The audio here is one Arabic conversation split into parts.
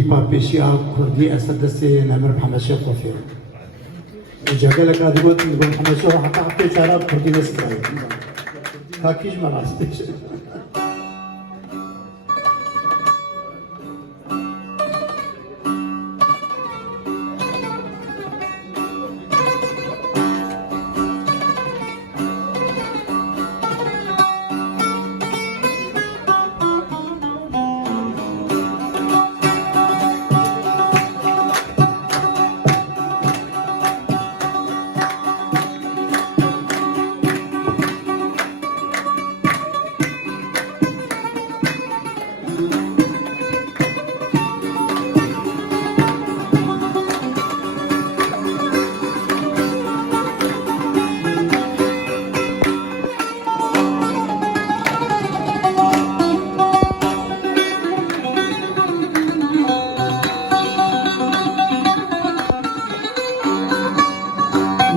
بابيشيا كردي أسدسي نمر محمد شيخ طفير وجاكلك أدقوت نقول محمد شيخ حتى حتى شراب كردي نسكراي هاكيش مراسبيش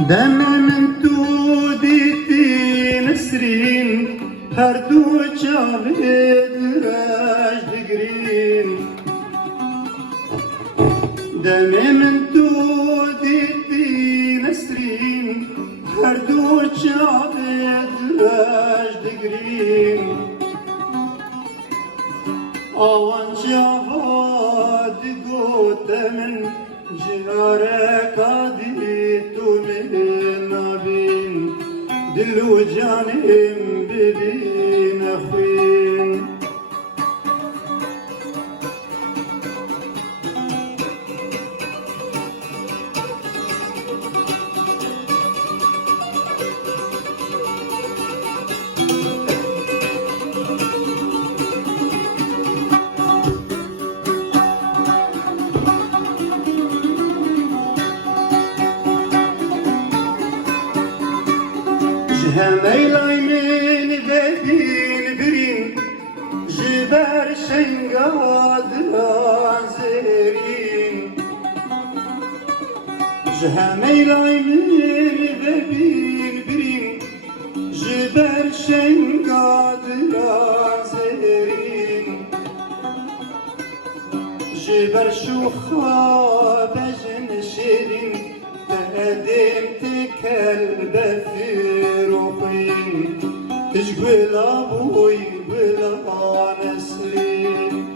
دم من توديتي نسرين هردو جالد راج دقرين دم من توديتي نسرين هردو جالد راج دقرين آوان جهاد قوت من جارك عديتو من نابين دلو جانم ببين أخوين هميلاي من بدين برين جبر شنقاد رازرين هميلاي من بدين برين جبر شنقاد رازرين جبر شوخا بجن شيرين تقدمت كلب في تشقل أبوي بلا نسرين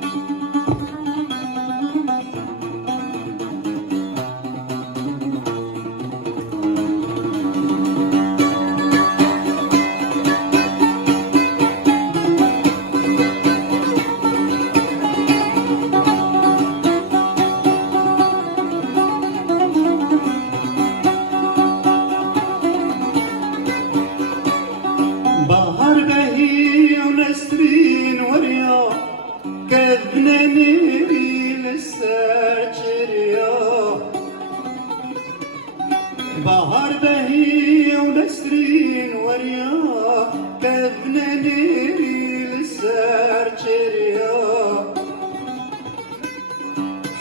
بهار بهي ونسرين وريا كذنا نيري لسار جريا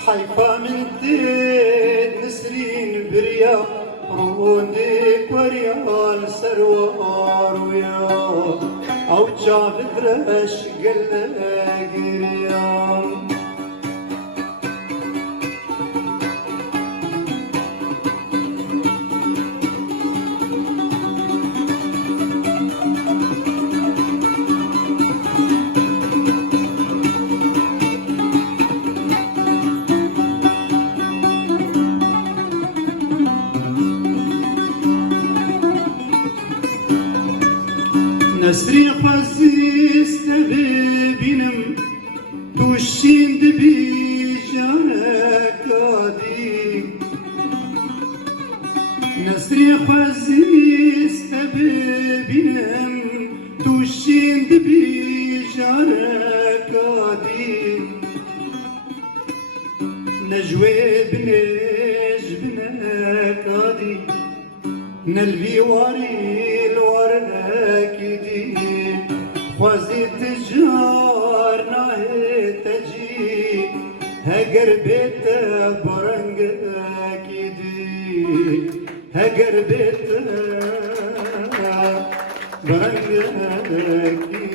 حيفا من ديد نسرين بريا روندك وريا السروار ويا او جاب درش قلق ريا نسري خزيس بينم توشين دبي جانك عادي نسري خزيس بينم توشين دبي جانك عادي نجوي بنك عادي نلبي واري الورنك دي خوزيت جارنا تجي هجر بيت برنجك دي هجر بيت برنجك